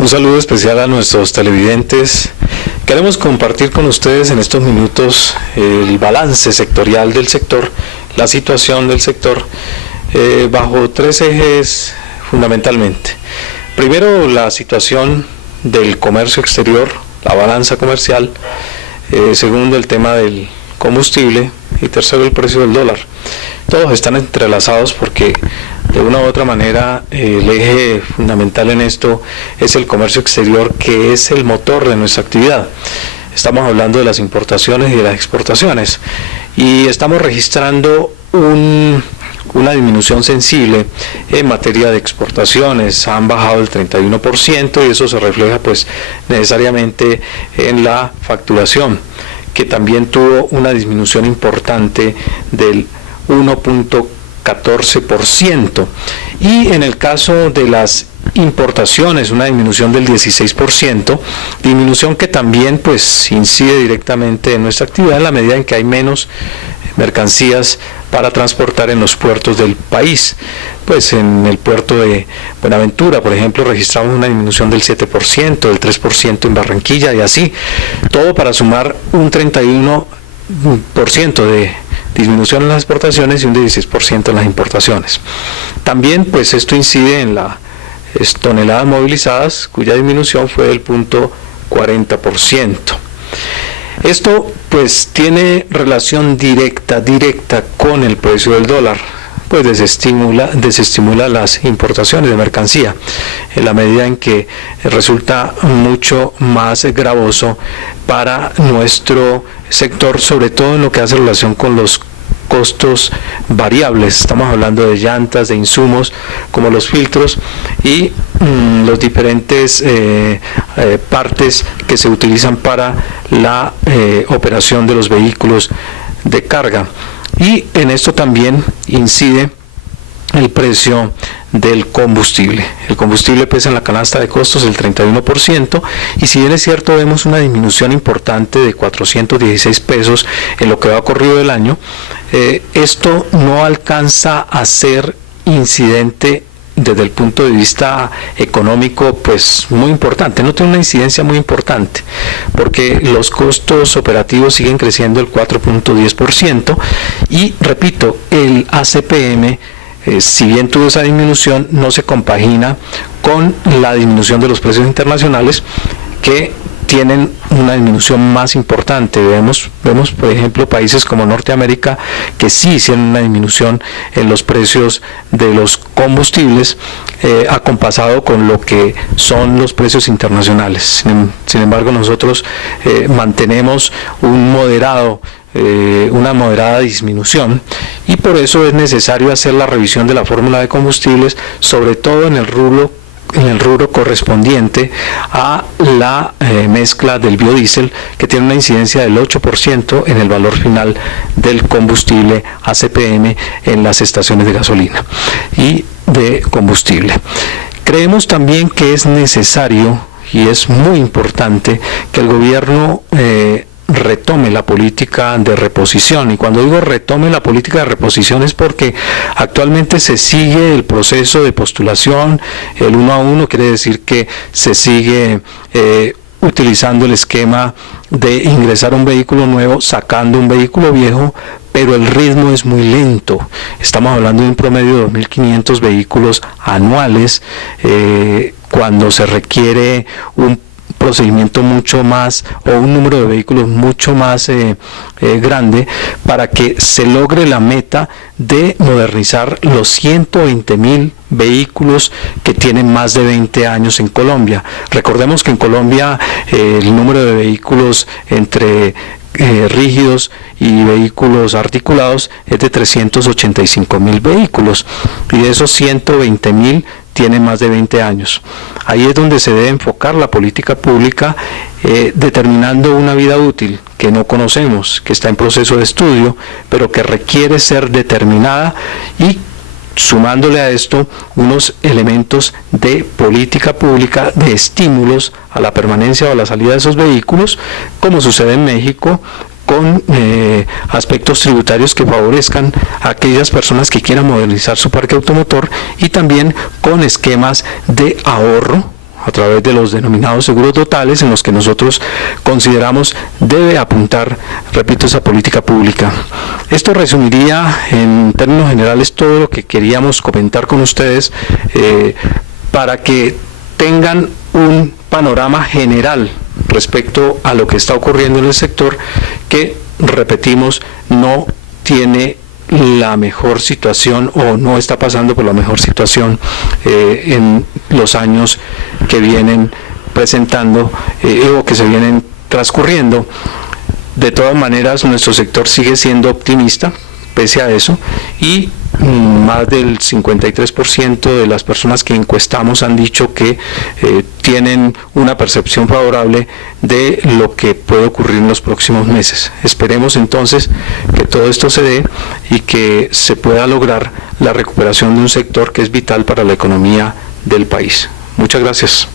Un saludo especial a nuestros televidentes. Queremos compartir con ustedes en estos minutos el balance sectorial del sector, la situación del sector, bajo tres ejes fundamentalmente. Primero, la situación del comercio exterior, la balanza comercial. Segundo, el tema del combustible. Y tercero, el precio del dólar. Todos están entrelazados porque de una u otra manera el eje fundamental en esto es el comercio exterior, que es el motor de nuestra actividad. Estamos hablando de las importaciones y de las exportaciones y estamos registrando una disminución sensible en materia de exportaciones. Han bajado el 31% y eso se refleja pues necesariamente en la facturación, que también tuvo una disminución importante del 1.14%, y en el caso de las importaciones una disminución del 16%, disminución que también pues incide directamente en nuestra actividad en la medida en que hay menos mercancías para transportar en los puertos del país. Pues en el puerto de Buenaventura, por ejemplo, registramos una disminución del 7%, del 3% en Barranquilla y así, todo para sumar un 31% de disminución en las exportaciones y un 16% en las importaciones. También pues esto incide en las toneladas movilizadas, cuya disminución fue del 0.40%. Esto pues tiene relación directa con el precio del dólar, pues desestimula las importaciones de mercancía en la medida en que resulta mucho más gravoso para nuestro sector, sobre todo en lo que hace relación con los costos variables. Estamos hablando de llantas, de insumos como los filtros y los diferentes partes que se utilizan para la operación de los vehículos de carga. Y en esto también incide el precio del combustible. El combustible pesa en la canasta de costos el 31%, y si bien es cierto vemos una disminución importante de 416 pesos en lo que va corrido del año, esto no alcanza a ser incidente desde el punto de vista económico pues muy importante, no tiene una incidencia muy importante porque los costos operativos siguen creciendo el 4.10%, y repito, el ACPM si bien tuvo esa disminución, no se compagina con la disminución de los precios internacionales, que tienen una disminución más importante. Vemos por ejemplo países como Norteamérica que sí hicieron una disminución en los precios de los combustibles, acompasado con lo que son los precios internacionales. Sin embargo, nosotros mantenemos una moderada disminución, y por eso es necesario hacer la revisión de la fórmula de combustibles, sobre todo en el rubro correspondiente a la mezcla del biodiesel, que tiene una incidencia del 8% en el valor final del combustible ACPM en las estaciones de gasolina y de combustible. Creemos también que es necesario y es muy importante que el gobierno retome la política de reposición, y cuando digo retome la política de reposición es porque actualmente se sigue el proceso de postulación, el 1 a 1, quiere decir que se sigue utilizando el esquema de ingresar un vehículo nuevo sacando un vehículo viejo, pero el ritmo es muy lento. Estamos hablando de un promedio de 2.500 vehículos anuales, cuando se requiere un procedimiento mucho más, o un número de vehículos mucho más grande, para que se logre la meta de modernizar los 120.000 vehículos que tienen más de 20 años en Colombia. Recordemos que en Colombia el número de vehículos entre rígidos y vehículos articulados es de 385.000 vehículos, y de esos 120.000 tienen más de 20 años. Ahí es donde se debe enfocar la política pública, determinando una vida útil que no conocemos, que está en proceso de estudio, pero que requiere ser determinada, y sumándole a esto unos elementos de política pública, de estímulos a la permanencia o a la salida de esos vehículos, como sucede en México, con aspectos tributarios que favorezcan a aquellas personas que quieran modernizar su parque automotor, y también con esquemas de ahorro a través de los denominados seguros totales, en los que nosotros consideramos debe apuntar, repito, esa política pública. Esto resumiría en términos generales todo lo que queríamos comentar con ustedes, para que tengan un panorama general respecto a lo que está ocurriendo en el sector, que, repetimos, no tiene la mejor situación o no está pasando por la mejor situación en los años que vienen presentando o que se vienen transcurriendo. De todas maneras, nuestro sector sigue siendo optimista pese a eso, y más del 53% de las personas que encuestamos han dicho que tienen una percepción favorable de lo que puede ocurrir en los próximos meses. Esperemos entonces que todo esto se dé y que se pueda lograr la recuperación de un sector que es vital para la economía del país. Muchas gracias.